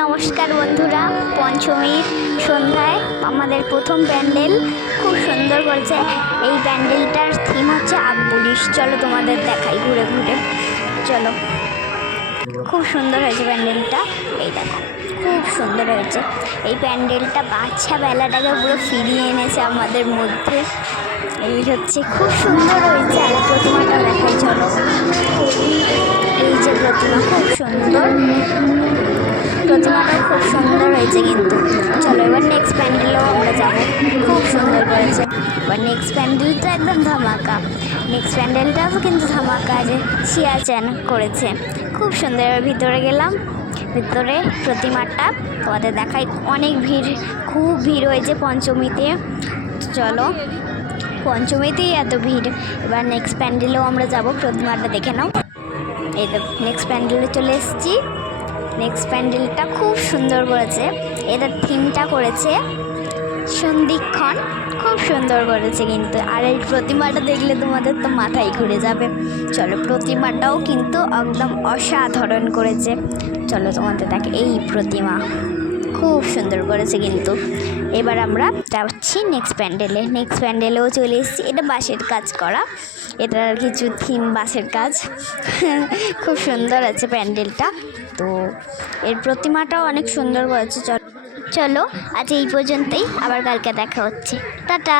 নমস্কার বন্ধুরা, পঞ্চমীর সন্ধ্যায় আমাদের প্রথম প্যান্ডেল খুব সুন্দর করেছে। এই প্যান্ডেলটার থিম হচ্ছে আগবুলিশ। চলো তোমাদের দেখাই ঘুরে ঘুরে। চলো, খুব সুন্দর হয়েছে প্যান্ডেলটা। এই দেখো, খুব সুন্দর হয়েছে এই প্যান্ডেলটা। বাচ্চা বেলাটাকে পুরো ফিরিয়ে এনেছে আমাদের মধ্যে। এই হচ্ছে, খুব সুন্দর হয়েছে। আর প্রতিমাটা দেখাই, চলো। এই যে প্রতিমা, খুব সুন্দর, প্রতিমাটাও খুব সুন্দর হয়েছে কিন্তু। চলো এবার নেক্সট প্যান্ডেলেও আমরা যাবো। খুব সুন্দর করেছে। এবার নেক্সট প্যান্ডেলটা একদম ধামাকা। নেক্সট প্যান্ডেলটাও কিন্তু ধামাকা, যে সিয়াচান করেছে, খুব সুন্দর। এবার ভিতরে গেলাম, ভিতরে প্রতিমাটা তোমাদের দেখাই। অনেক ভিড়, খুব ভিড় হয়েছে পঞ্চমীতে। চলো, পঞ্চমীতেই এত ভিড়। এবার নেক্সট প্যান্ডেলেও আমরা যাব, প্রতিমাটা দেখে নাও। এই তো নেক্সট প্যান্ডেলে চলে এসেছি। নেক্সট প্যান্ডেলটা খুব সুন্দর করেছে। এটার থিমটা করেছে সন্ধিক্ষণ, খুব সুন্দর করেছে কিন্তু। আর এই প্রতিমাটা দেখলে তোমাদের তো মাথায় ঘুরে যাবে। চলো, প্রতিমাটাও কিন্তু একদম অসাধারণ করেছে। চলো তোমাদের দেখে, এই প্রতিমা খুব সুন্দর করেছে কিন্তু। এবার আমরা যাচ্ছি নেক্সট প্যান্ডেলে। নেক্সট প্যান্ডেলেও চলে এসেছি। এটা বাঁশের কাজ করা, এটার কিছু থিম বাঁশের কাজ। খুব সুন্দর আছে প্যান্ডেলটা। তো এর প্রতিমাটাও অনেক সুন্দর করেছে। চলো আজ এই পর্যন্তই, আবার কালকে দেখা হচ্ছে। টাটা।